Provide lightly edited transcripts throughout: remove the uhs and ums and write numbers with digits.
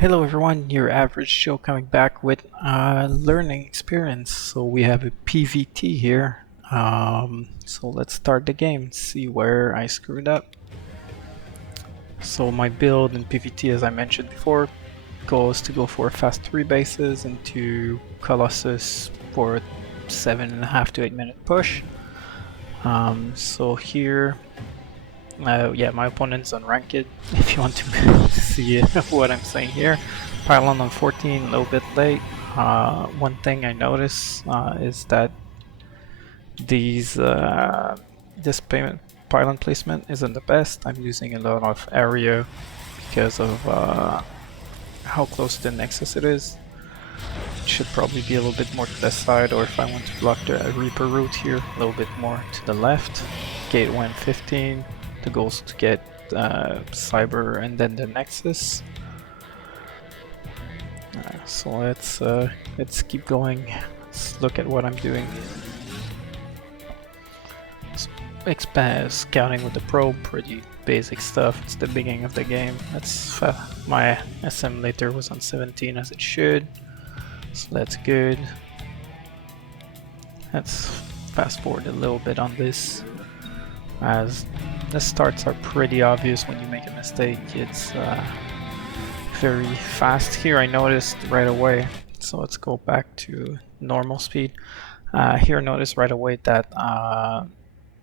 Hello everyone, your average Joe coming back with learning experience. So we have a PVT here. So let's start the game, see where I screwed up. So my build in PVT, as I mentioned before, goes to go for fast 3 bases into Colossus for a 7.5 to 8 minute push. So here, yeah, my opponent's unranked, if you want to see what I'm saying here. Pylon on 14, a little bit late. One thing I notice is that this pylon placement isn't the best. I'm losing a lot of area because of how close to the nexus it is. It should probably be a little bit more to the side, or if I want to block the Reaper route here, a little bit more to the left. Gate 115. The goal is to get Cyber and then the Nexus. So let's keep going. Let's look at what I'm doing. Scouting with the probe, pretty basic stuff. It's the beginning of the game. My assimilator was on 17 as it should, so that's good. Let's fast forward a little bit on this, as the starts are pretty obvious when you make a mistake. It's very fast here, I noticed right away. So let's go back to normal speed. Here notice right away that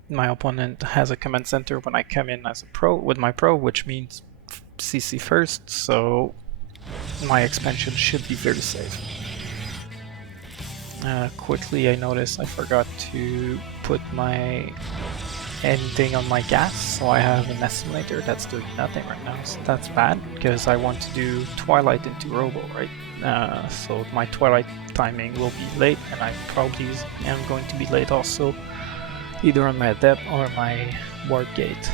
my opponent has a command center when I come in as a pro with my probe, which means CC first, so my expansion should be very safe. Quickly I noticed I forgot to put my anything on my gas, so I have an assimilator that's doing nothing right now, so that's bad because I want to do Twilight into Robo, right? So my Twilight timing will be late, and I probably am going to be late also, either on my Adept or my Ward Gate.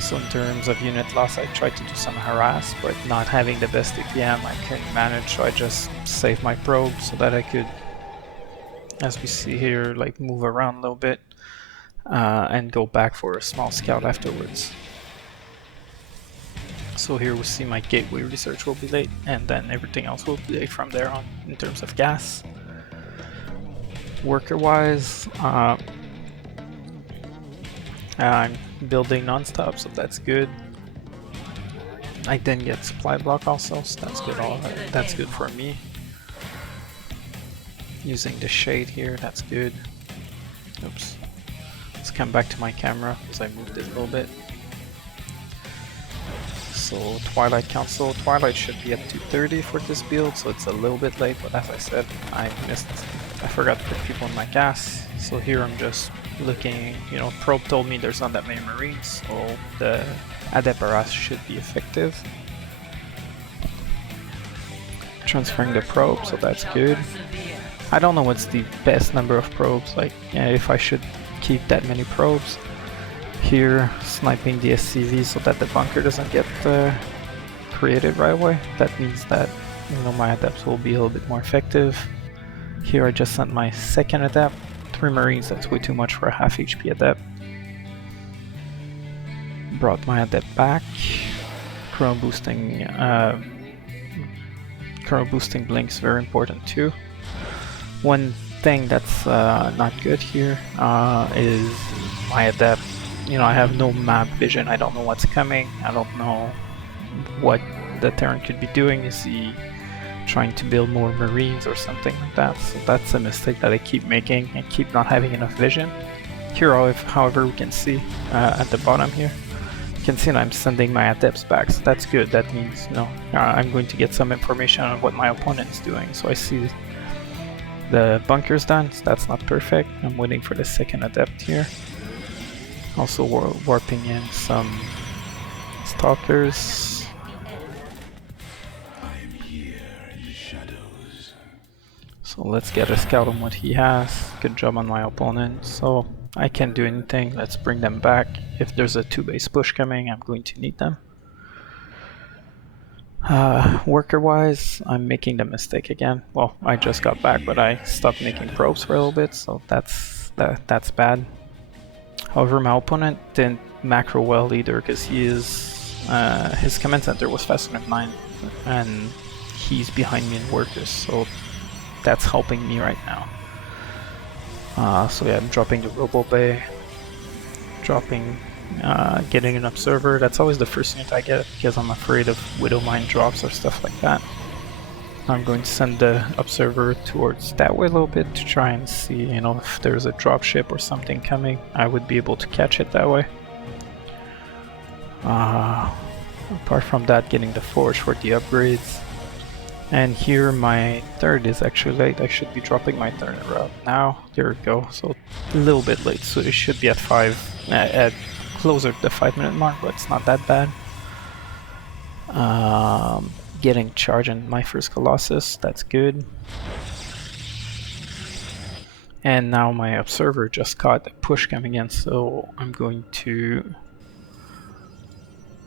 So in terms of unit loss, I tried to do some harass, but not having the best APM I couldn't manage, so I just saved my probe so that I could, as we see here, like move around a little bit and go back for a small scout afterwards. So here we see my gateway research will be late, and then everything else will be late from there on in terms of gas. Worker wise, I'm building non-stop, so that's good. I then get supply block also, so that's good. That's good for me. Using the shade here, that's good. Oops. Let's come back to my camera because I moved it a little bit. So Twilight Council. Twilight should be at 230 for this build, so it's a little bit late, but as I said, I forgot to put people in my gas. So here I'm just looking, probe told me there's not that many Marines, so the Adept should be effective. Transferring the probe, so that's good. I don't know what's the best number of probes, like if I should keep that many probes. Here, sniping the SCV so that the bunker doesn't get created right away. That means that my adepts will be a little bit more effective. Here I just sent my second adept, 3 Marines, that's way too much for a half HP adept. Brought my adept back. Chrono boosting blinks, very important too. One thing that's not good here is my adept. I have no map vision. I don't know what's coming. I don't know what the Terran could be doing. Is he trying to build more Marines or something like that? So that's a mistake that I keep making. I keep not having enough vision. Here, however, we can see at the bottom here, you can see that I'm sending my adepts back. So that's good. That means I'm going to get some information on what my opponent is doing. So I see the bunker's done, so that's not perfect. I'm waiting for the second adept here. Also warping in some stalkers. I'm here in the shadows. So let's get a scout on what he has. Good job on my opponent. So I can't do anything. Let's bring them back. If there's a 2-base push coming, I'm going to need them. Worker wise, I'm making the mistake again. Well, I just got back, but I stopped making probes for a little bit, so that's bad. However, my opponent didn't macro well either, because his command center was faster than mine, and he's behind me in workers, so that's helping me right now. So yeah, I'm dropping the Robo Bay, getting an observer. That's always the first unit I get, because I'm afraid of Widow Mine drops or stuff like that. I'm going to send the observer towards that way a little bit to try and see, you know, if there's a dropship or something coming, I would be able to catch it that way. Apart from that, getting the forge for the upgrades. And here my third is actually late. I should be dropping my third route now. There we go. So a little bit late. So it should be at closer to the 5-minute mark, but it's not that bad. Getting charged in my first Colossus. That's good. And now my observer just caught a push coming in, so I'm going to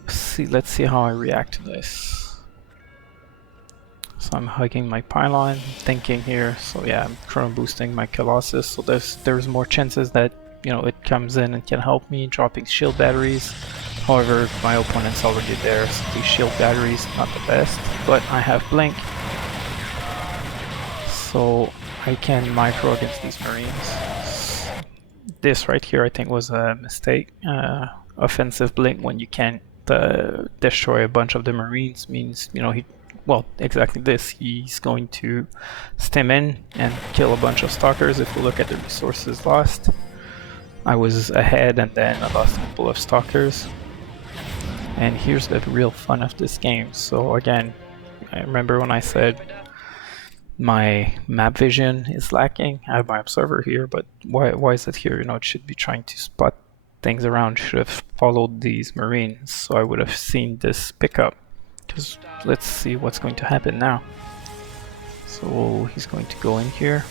see. Let's see how I react to this. So I'm hugging my pylon, thinking here. So yeah, I'm chrono boosting my Colossus. So there's more chances that, you know, it comes in and can help me, dropping shield batteries. However, my opponent's already there, so these shield batteries not the best. But I have blink, so I can micro against these marines. This right here, I think, was a mistake. Offensive blink when you can't destroy a bunch of the marines means, you know, well, exactly this. He's going to stem in and kill a bunch of stalkers. If we look at the resources lost, I was ahead and then I lost a couple of stalkers. And here's the real fun of this game. So again, I remember when I said my map vision is lacking. I have my observer here, but why is it here? You know, it should be trying to spot things around. Should have followed these marines, so I would have seen this pickup. Because let's see what's going to happen now. So he's going to go in here.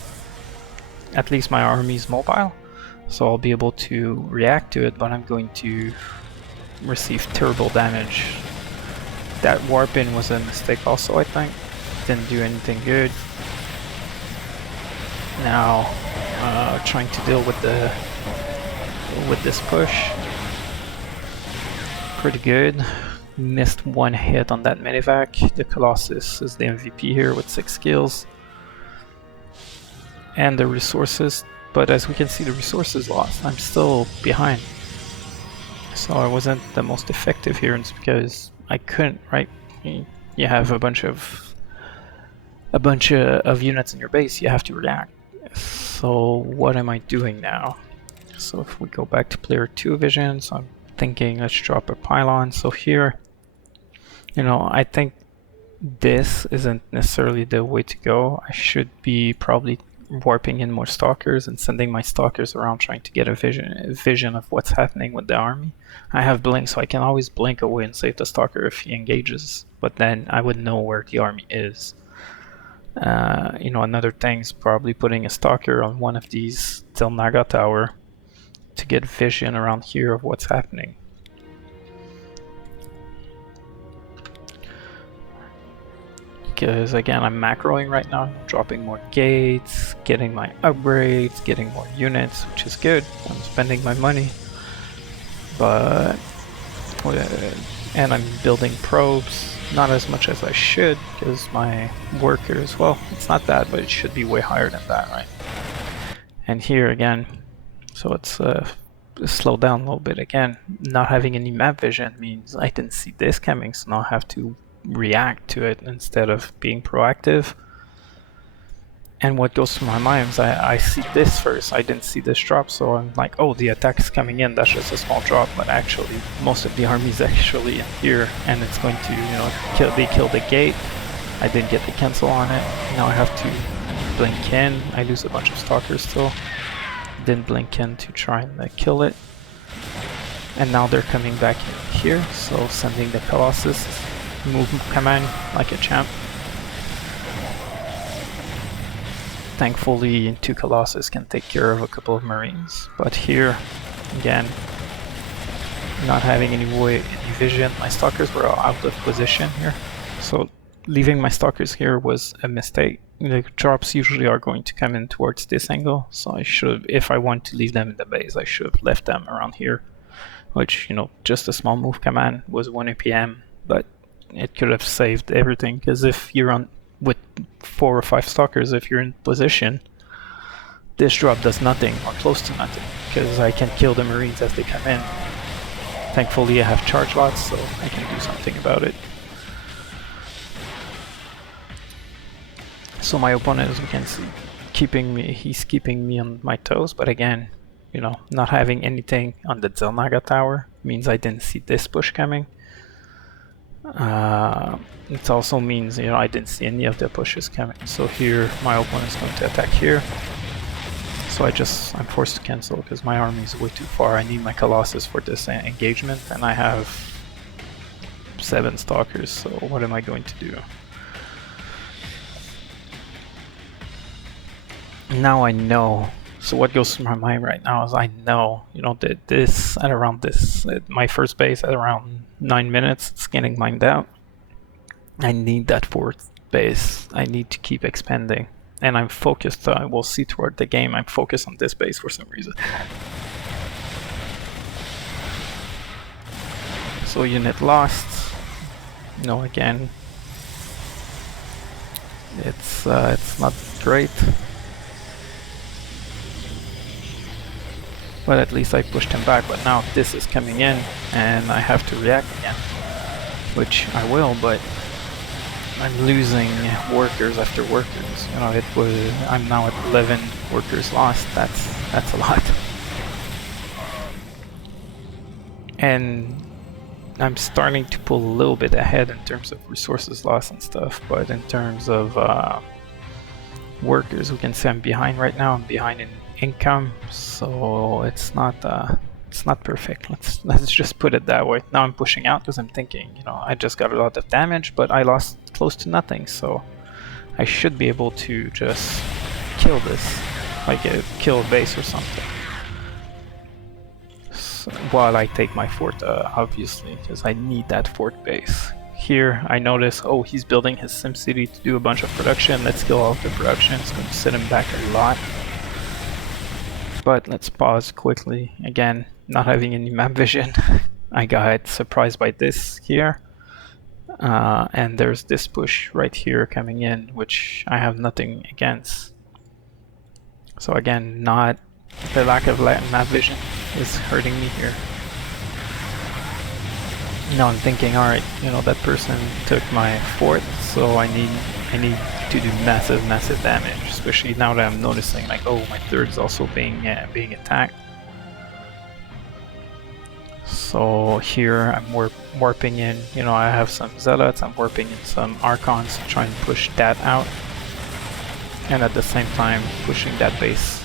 At least my army is mobile, so I'll be able to react to it, but I'm going to receive terrible damage. That warp in was a mistake also, I think. Didn't do anything good. Now trying to deal with this push. Pretty good. Missed one hit on that medivac. The Colossus is the MVP here with 6 kills. And the resources, but as we can see, the resources lost. I'm still behind. So I wasn't the most effective here, and it's because I couldn't, right? You have a bunch of units in your base, you have to react. So what am I doing now? So if we go back to player 2 vision, so I'm thinking let's drop a pylon. So here, you know, I think this isn't necessarily the way to go. I should be probably warping in more stalkers and sending my stalkers around trying to get a vision of what's happening with the army. I have blink, so I can always blink away and save the stalker if he engages, but then I would know where the army is. You know, another thing is probably putting a stalker on one of these Xel'Naga tower to get vision around here of what's happening. Because again, I'm macroing right now, dropping more gates, getting my upgrades, getting more units, which is good. I'm spending my money, but and I'm building probes, not as much as I should, because my workers, well, it's not that, but it should be way higher than that, right? And here again, so it's slow down a little bit again. Not having any map vision means I didn't see this coming, so now I have to react to it instead of being proactive. And what goes through my mind is I see this first, I didn't see this drop, so I'm like, oh, the attack is coming in, that's just a small drop, but actually most of the army is actually in here, and it's going to, you know, they kill the gate. I didn't get the cancel on it. Now I have to blink in. I lose a bunch of stalkers still. Didn't blink in to try and kill it. And now they're coming back in here, so sending the Colossus. Move command like a champ. Thankfully, 2 Colossus can take care of a couple of Marines. But here, again, not having any vision. My stalkers were out of position here. So leaving my stalkers here was a mistake. The drops usually are going to come in towards this angle, so I should, if I want to leave them in the base, I should have left them around here. Which, you know, just a small move command was 1 APM, but it could have saved everything, because if you're on with 4 or 5 stalkers, if you're in position, this drop does nothing or close to nothing, because I can kill the Marines as they come in. Thankfully I have charge lots, so I can do something about it. So my opponent, as we can see, he's keeping me on my toes, but again, you know, not having anything on the Xel'Naga tower means I didn't see this push coming. It also means, you know, I didn't see any of the pushes coming. So here my opponent's going to attack here. So I'm forced to cancel because my army is way too far. I need my Colossus for this engagement, and I have 7 stalkers, so what am I going to do? Now I know. So what goes through my mind right now is I know, you know, that my first base at around 9 minutes, it's getting mined out. I need that 4th base. I need to keep expanding. And I'm focused, we'll see toward the game, I'm focused on this base for some reason. So unit lost. No, again, it's not great. But at least I pushed him back, but now this is coming in and I have to react again, which I will, but I'm losing workers after workers. You know, I'm now at 11 workers lost. That's a lot. And I'm starting to pull a little bit ahead in terms of resources lost and stuff, but in terms of workers, we can see I'm behind right now. I'm behind in income, so it's not perfect. Let's just put it that way. Now I'm pushing out because I'm thinking, you know, I just got a lot of damage, but I lost close to nothing, so I should be able to just kill this, like kill a base or something. So, while I take my fort, obviously, because I need that fort base. Here I notice, oh, he's building his SimCity to do a bunch of production. Let's kill all of the production. It's going to set him back a lot. But let's pause quickly. Again, not having any map vision. I got surprised by this here. And there's this push right here coming in, which I have nothing against. So again, the lack of map vision is hurting me here. Now I'm thinking, alright, you know, that person took my fort, so I need to do massive damage, especially now that I'm noticing, like, oh, my third's also being attacked. So here I'm warping in, you know, I have some zealots, I'm warping in some archons to try and push that out, and at the same time pushing that base.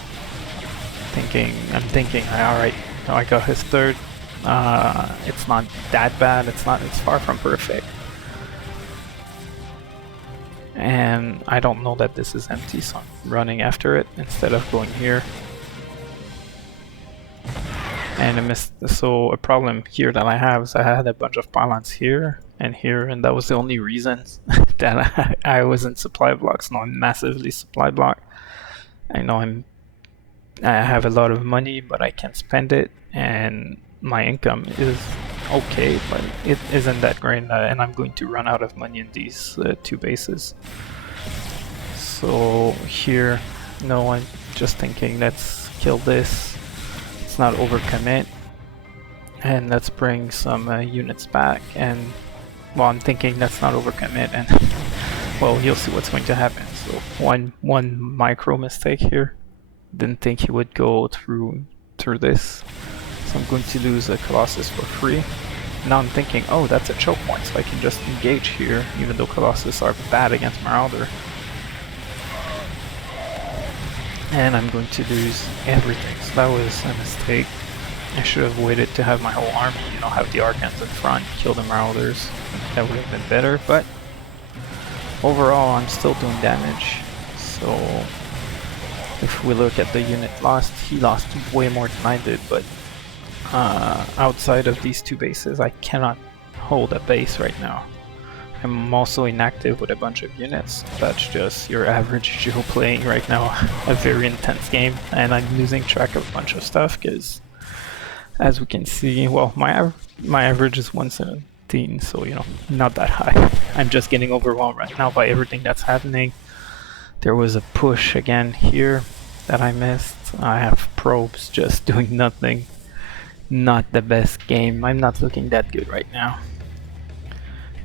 I'm thinking, alright, now I got his third. It's not that bad, it's far from perfect. And I don't know that this is empty, so I'm running after it instead of going here. And I missed, so a problem here that I have is I had a bunch of pylons here, and that was the only reason that I was in supply blocks. Now I'm massively supply blocked. I know I have a lot of money, but I can't spend it, and my income is okay, but it isn't that great, and I'm going to run out of money in these 2 bases. So here, no, I'm just thinking, let's kill this. Let's not overcommit, and let's bring some units back. And well, I'm thinking let's not overcommit, and well, you'll see what's going to happen. So one micro mistake here. Didn't think he would go through this. So I'm going to lose a Colossus for free. Now I'm thinking, oh, that's a choke point, so I can just engage here, even though Colossus are bad against Marauder. And I'm going to lose everything, so that was a mistake. I should have waited to have my whole army, you know, have the Archons in front, kill the Marauders. That would have been better, but overall I'm still doing damage. So if we look at the unit lost, he lost way more than I did, but outside of these 2 bases, I cannot hold a base right now. I'm also inactive with a bunch of units. That's just your average Joe playing right now a very intense game, and I'm losing track of a bunch of stuff because, as we can see, well, my average is 117, so you know, not that high. I'm just getting overwhelmed right now by everything that's happening. There was a push again here that I missed. I have probes just doing nothing. Not the best game. I'm not looking that good right now.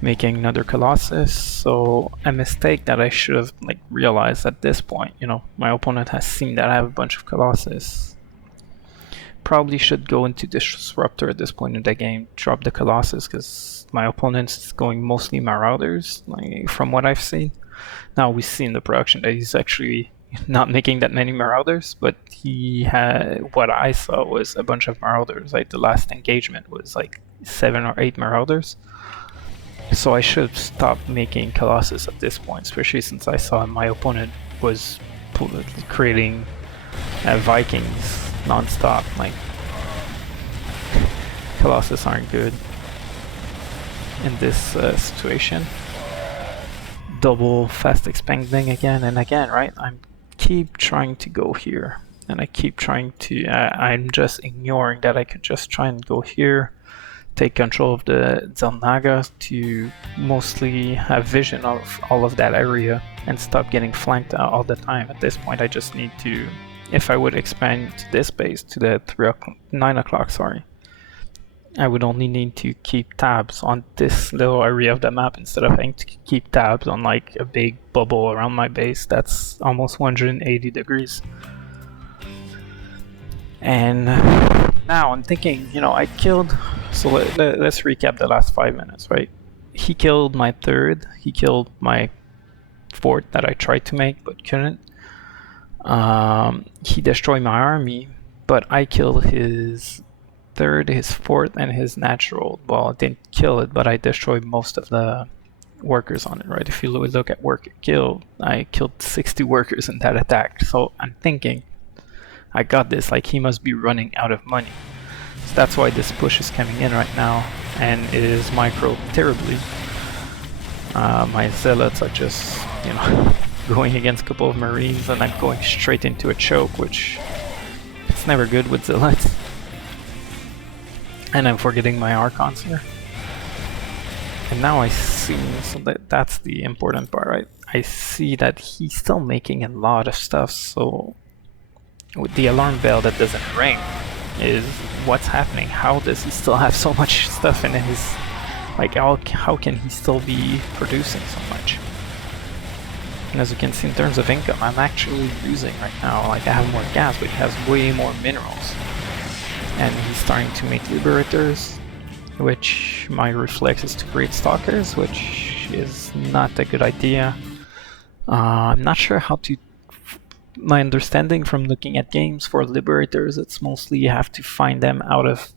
Making another Colossus, so a mistake that I should have like realized at this point. You know, my opponent has seen that I have a bunch of Colossus. Probably should go into Disruptor at this point in the game, drop the Colossus, because my opponent's going mostly Marauders, like, from what I've seen. Now we see in the production that he's actually not making that many Marauders, but he had, what I saw was a bunch of Marauders. Like the last engagement was like 7 or 8 Marauders. So I should stop making Colossus at this point, especially since I saw my opponent was creating Vikings non-stop. Like, Colossus aren't good in this situation. Double fast expanding again and again, right? I keep trying to go here, and I keep trying to, I'm just ignoring that I could just try and go here, take control of the Xel'Naga to mostly have vision of all of that area and stop getting flanked all the time. At this point, I just need to, if I would expand to this base, to the 9 o'clock, sorry, I would only need to keep tabs on this little area of the map instead of having to keep tabs on like a big bubble around my base that's almost 180 degrees. And now I'm thinking, you know, I killed, so let's recap the last 5 minutes, right? He killed my third, he killed my fort that I tried to make but couldn't. He destroyed my army, but I killed his third, his fourth, and his natural. Well, I didn't kill it, but I destroyed most of the workers on it, right? If you look at worker kill, I killed 60 workers in that attack. So I'm thinking, I got this, like he must be running out of money. So that's why this push is coming in right now, and it is micro terribly. My zealots are just, you know, going against a couple of marines, and I'm going straight into a choke, which it's never good with zealots. And I'm forgetting my archons here. And now I see, so that's the important part, right? I see that he's still making a lot of stuff, so with the alarm bell that doesn't ring is what's happening. How does he still have so much stuff in his, like how can he still be producing so much? And as you can see in terms of income, I'm actually losing right now. Like I have more gas, but he has way more minerals. And he's starting to make liberators, which my reflex is to create stalkers, which is not a good idea. I'm not sure how to, my understanding from looking at games for liberators, it's mostly you have to find them out of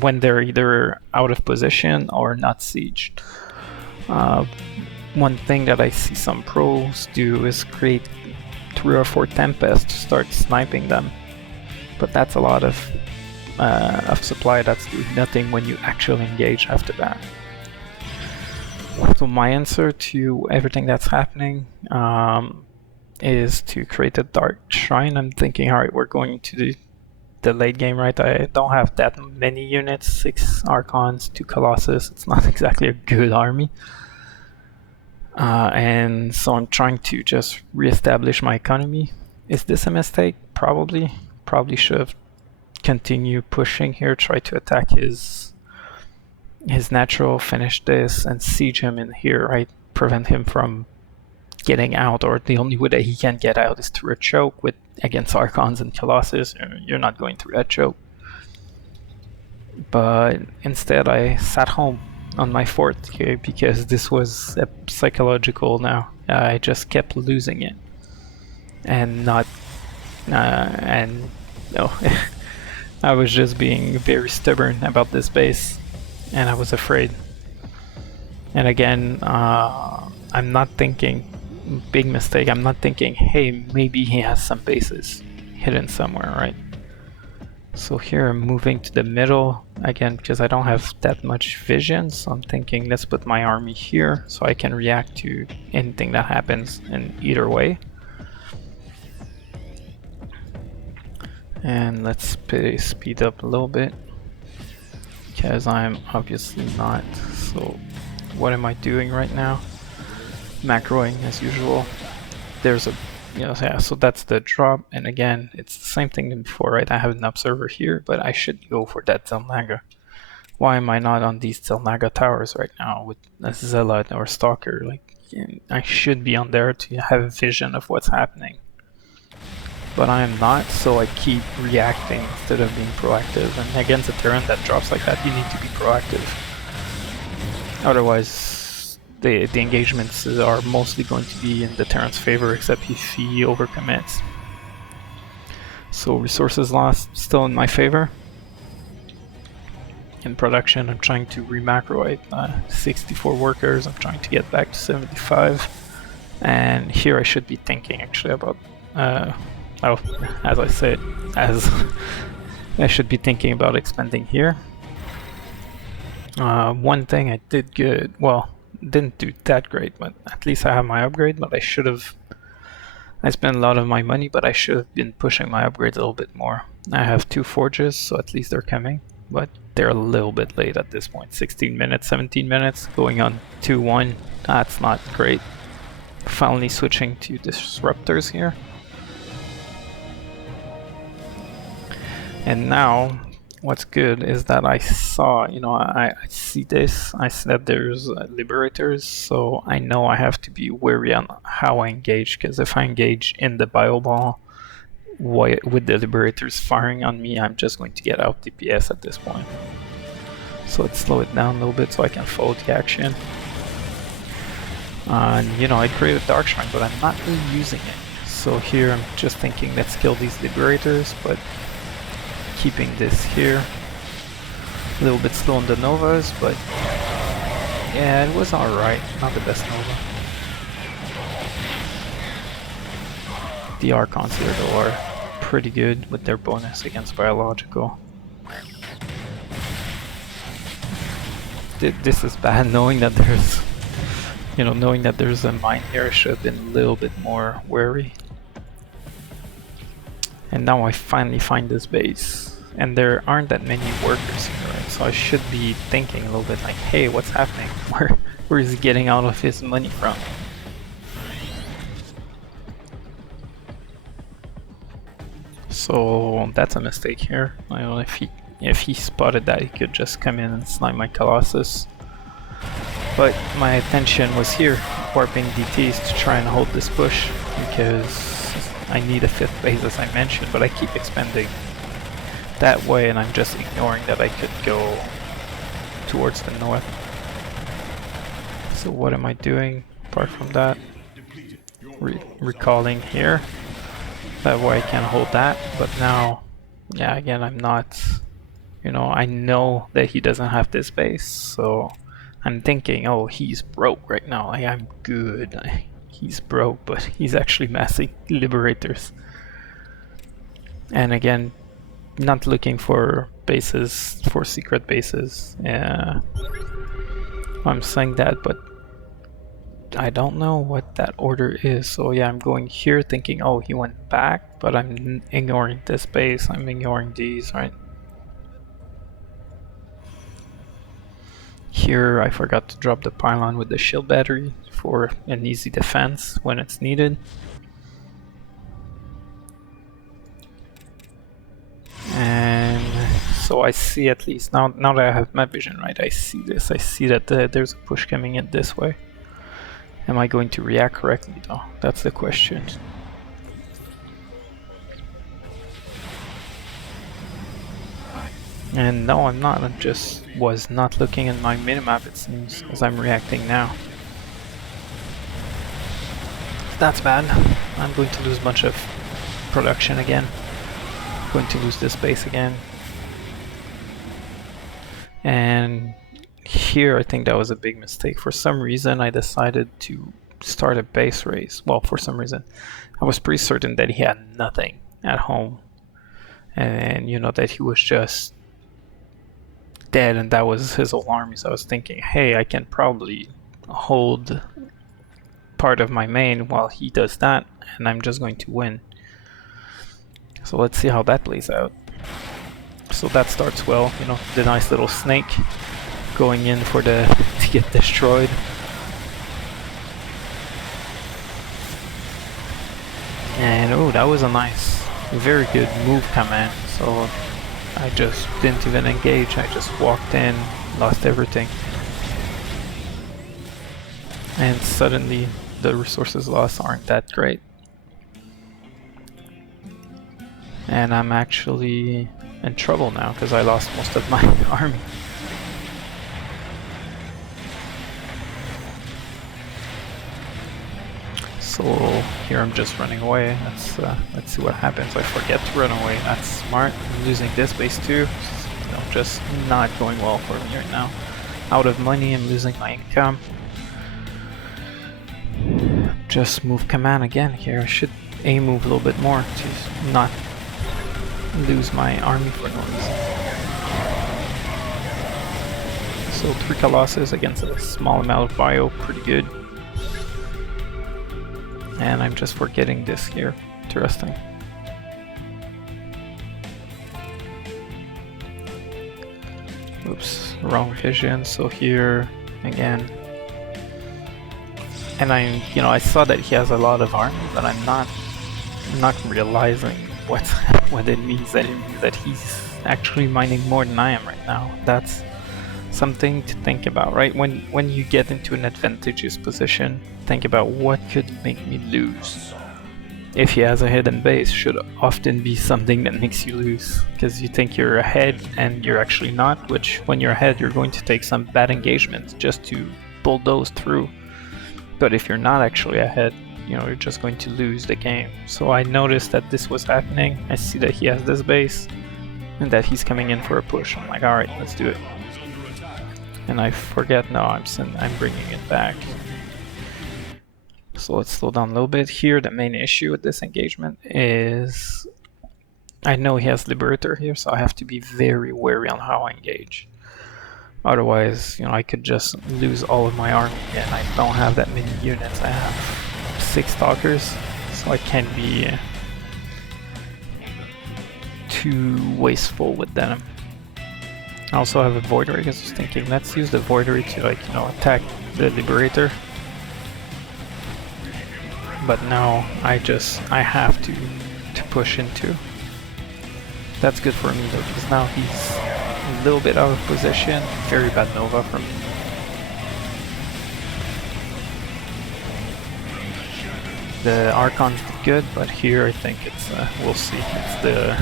when they're either out of position or not sieged. One thing that I see some pros do is create 3 or 4 tempests to start sniping them, but that's a lot of supply that's doing nothing when you actually engage after that. So my answer to everything that's happening is to create a dark shrine. I'm thinking, alright, we're going to the late game, right? I don't have that many units, 6 Archons, 2 Colossus. It's not exactly a good army. And so I'm trying to just re-establish my economy. Is this a mistake? Probably. Probably should have continued pushing here, try to attack his natural, finish this, and siege him in here, right? Prevent him from getting out, or the only way that he can get out is through a choke with against Archons and Colossus. You're not going through that choke. But instead I sat home on my fort here because this was a psychological now. I just kept losing it. And not and no I was just being very stubborn about this base, and I was afraid. And again, I'm not thinking, big mistake, I'm not thinking, hey, maybe he has some bases hidden somewhere, right? So here I'm moving to the middle again because I don't have that much vision, so I'm thinking let's put my army here so I can react to anything that happens in either way. And let's speed up a little bit because I'm obviously not. So what am I doing right now? Macroing as usual. There's a yeah, so that's the drop, and again it's the same thing than before, right? I have an observer here, but I should go for that Xel'Naga. Why am I not on these Xel'Naga towers right now with a Zealot or Stalker? Like, I should be on there to have a vision of what's happening. But I am not, so I keep reacting instead of being proactive. And against a terran that drops like that, you need to be proactive. Otherwise, the engagements are mostly going to be in the terran's favor, except if he overcommits. So resources lost still in my favor. In production, I'm trying to remacroate 64 workers. I'm trying to get back to 75. And here I should be thinking actually about, oh, as I said, I should be thinking about expanding here. One thing I did good, well, didn't do that great, but at least I have my upgrade, but I should have, I spent a lot of my money, but I should have been pushing my upgrades a little bit more. I have 2 forges, so at least they're coming, but they're a little bit late at this point. 16 minutes, 17 minutes, going on 2-1, that's not great. Finally switching to disruptors here. And now, what's good is that I saw, I see this, I see that there's liberators, so I know I have to be wary on how I engage, because if I engage in the bio ball with the liberators firing on me, I'm just going to get out DPS at this point. So let's slow it down a little bit so I can follow the action. And I created Dark Shrine, but I'm not really using it. So here I'm just thinking, let's kill these liberators, but keeping this here. A little bit slow on the Novas, but yeah, it was alright. Not the best Nova. The Archons here though are pretty good with their bonus against biological. This is bad, knowing that there's knowing that there's a mine here. I should have been a little bit more wary. And now I finally find this base. And there aren't that many workers here, right? So I should be thinking a little bit like, hey, what's happening? Where is he getting out of his money from? So that's a mistake here. I don't know if he spotted that, he could just come in and snipe my Colossus. But my attention was here, warping DTs to try and hold this push, because I need a 5th base as I mentioned, but I keep expanding that way and I'm just ignoring that I could go towards the north. So what am I doing apart from that? Recalling here. That way I can hold that, but now, yeah, again, I'm not, I know that he doesn't have this base, so I'm thinking, oh, he's broke right now. I'm good. He's broke, but he's actually massing liberators. And again, not looking for bases, for secret bases. Yeah, I'm saying that, but I don't know what that order is. So yeah, I'm going here thinking, oh, he went back, but I'm ignoring this base. I'm ignoring these, right? Here I forgot to drop the pylon with the shield battery for an easy defense when it's needed. And so I see, at least now that I have map vision, right, I see this. I see that there's a push coming in this way. Am I going to react correctly though? That's the question. And no, I'm not. I just was not looking at my minimap, it seems, as I'm reacting now. That's bad. I'm going to lose a bunch of production again. Going to lose this base again. And here I think that was a big mistake. For some reason I decided to start a base race. Well, for some reason. I was pretty certain that he had nothing at home. and you know that he was just dead and that was his whole army. So I was thinking, hey, I can probably hold part of my main while he does that, and I'm just going to win. So let's see how that plays out. So that starts well, you know, the nice little snake going in for the to get destroyed. And oh, that was a nice, very good move command. So I just didn't even engage, I just walked in, lost everything. And suddenly the resources lost aren't that great. And I'm actually in trouble now because I lost most of my army. So here I'm just running away. Let's see what happens. I forget to run away. That's smart. I'm losing this base too. You know, just not going well for me right now. Out of money, I'm losing my income. Just move command again here. I should aim move a little bit more to not lose my army for no reason. So 3 Colossus against a small amount of bio, pretty good. And I'm just forgetting this here. Interesting. Oops, wrong vision. So here again. And I saw that he has a lot of army, but I'm not realizing what it means. That it means that he's actually mining more than I am right now. That's something to think about, right? When you get into an advantageous position, think about what could make me lose. If he has a hidden base, should often be something that makes you lose, because you think you're ahead and you're actually not, which when you're ahead you're going to take some bad engagements just to bulldoze through. But if you're not actually ahead, you know, you're just going to lose the game. So I noticed that this was happening. I see that he has this base and that he's coming in for a push. I'm like, alright, let's do it. And I forget, no, I'm bringing it back. So let's slow down a little bit here. The main issue with this engagement is I know he has Liberator here, so I have to be very wary on how I engage. Otherwise, you know, I could just lose all of my army, and I don't have that many units. I have 6 Stalkers, so I can't be too wasteful with them. I also have a Void Ray, because I was thinking, let's use the Void Ray to, like, you know, attack the Liberator. But now I have to push into. That's good for me though, because now he's a little bit out of position. Very bad Nova from me. The Archon's good, but here I think it's, we'll see, it's the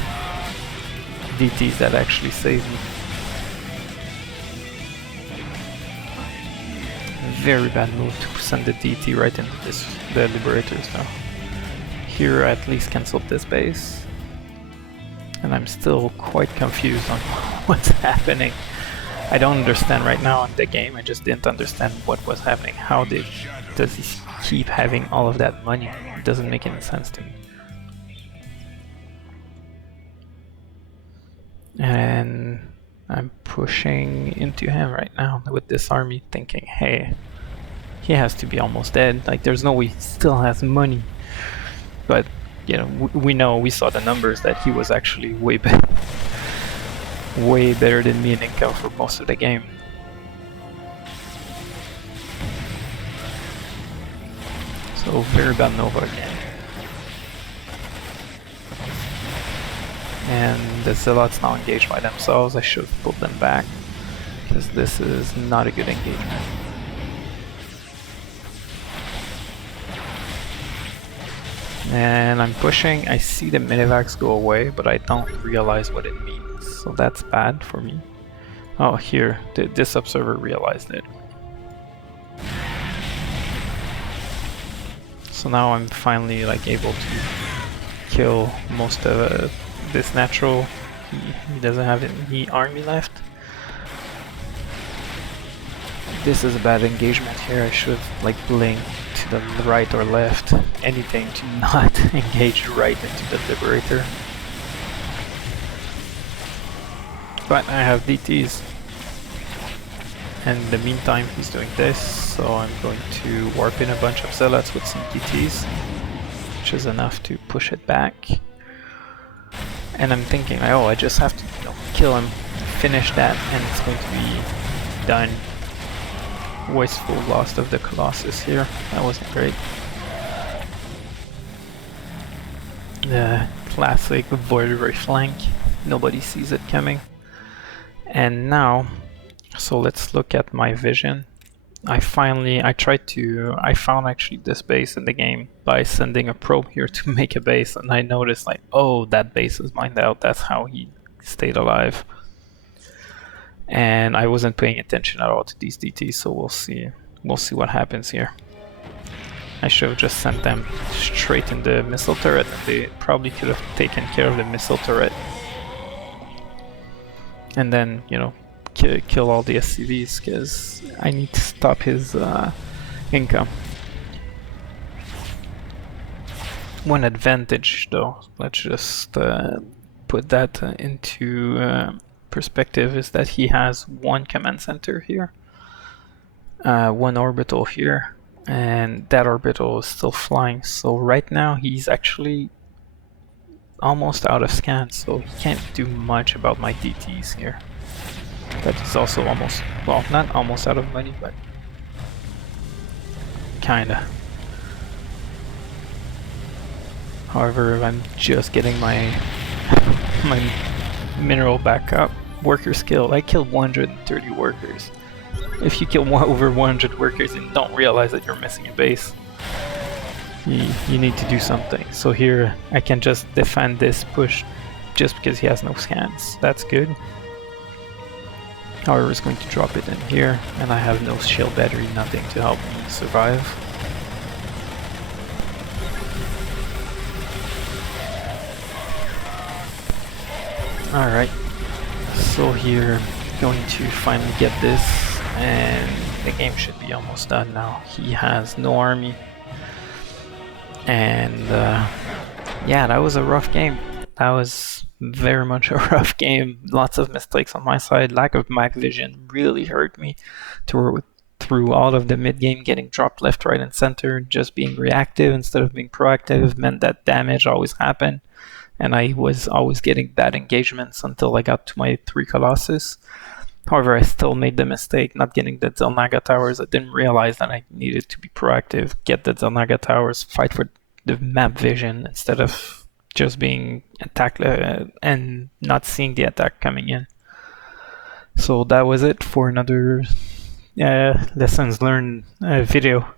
DTs that actually save me. Very bad move to send the DT right into the Liberators though. Here I at least cancelled this base. And I'm still quite confused on what's happening. I don't understand right now in the game, I just didn't understand what was happening. How does he keep having all of that money? It doesn't make any sense to me. And I'm pushing into him right now with this army, thinking, hey, he has to be almost dead. Like, there's no way he still has money. But, you know, we saw the numbers that he was actually way better than me in income for most of the game. So, very bad Nova again. And the Zealots now engaged by themselves. I should have pulled them back, because this is not a good engagement. And I'm pushing, I see the Minivacs go away, but I don't realize what it means, so that's bad for me. Oh, here, this observer realized it. So now I'm finally like able to kill most of this natural. He doesn't have any army left. This is a bad engagement here. I should have like blinked to the right or left, anything to not engage right into the Liberator. but I have DTs. And in the meantime, he's doing this, so I'm going to warp in a bunch of zealots with some DTs, which is enough to push it back. And I'm thinking, oh, I just have to, kill him, finish that, and it's going to be done. Wasteful loss of the Colossus here. That wasn't great. The classic avoidery flank. Nobody sees it coming. And now, so let's look at my vision. I found actually this base in the game by sending a probe here to make a base, and I noticed like, oh, that base is mined out. That's how he stayed alive. And I wasn't paying attention at all to these DTs, so we'll see what happens here. I should have just sent them straight in the missile turret, and they probably could have taken care of the missile turret. And then, kill all the SCVs, because I need to stop his income. One advantage, though, let's just put that into perspective, is that he has one command center here, one orbital here, and that orbital is still flying. So right now he's actually almost out of scans, so he can't do much about my DTs here. But he's also almost, well, not almost out of money, but kinda. However, I'm just getting my mineral back up. Worker skill, I killed 130 workers. If you kill over 100 workers and don't realize that you're missing a base, you need to do something. So here I can just defend this push just because he has no scans. That's good. However, it's going to drop it in here, and I have no shield battery, nothing to help me survive. Alright, so here, going to finally get this, and the game should be almost done now. He has no army, and yeah, that was a rough game. That was very much a rough game. Lots of mistakes on my side. Lack of Mac vision really hurt me through all of the mid-game, getting dropped left, right, and center. Just being reactive instead of being proactive meant that damage always happened, and I was always getting bad engagements until I got to my 3 Colossus. However, I still made the mistake not getting the Xel'Naga towers. I didn't realize that I needed to be proactive, get the Xel'Naga towers, fight for the map vision instead of just being attacked and not seeing the attack coming in. So that was it for another lessons learned video.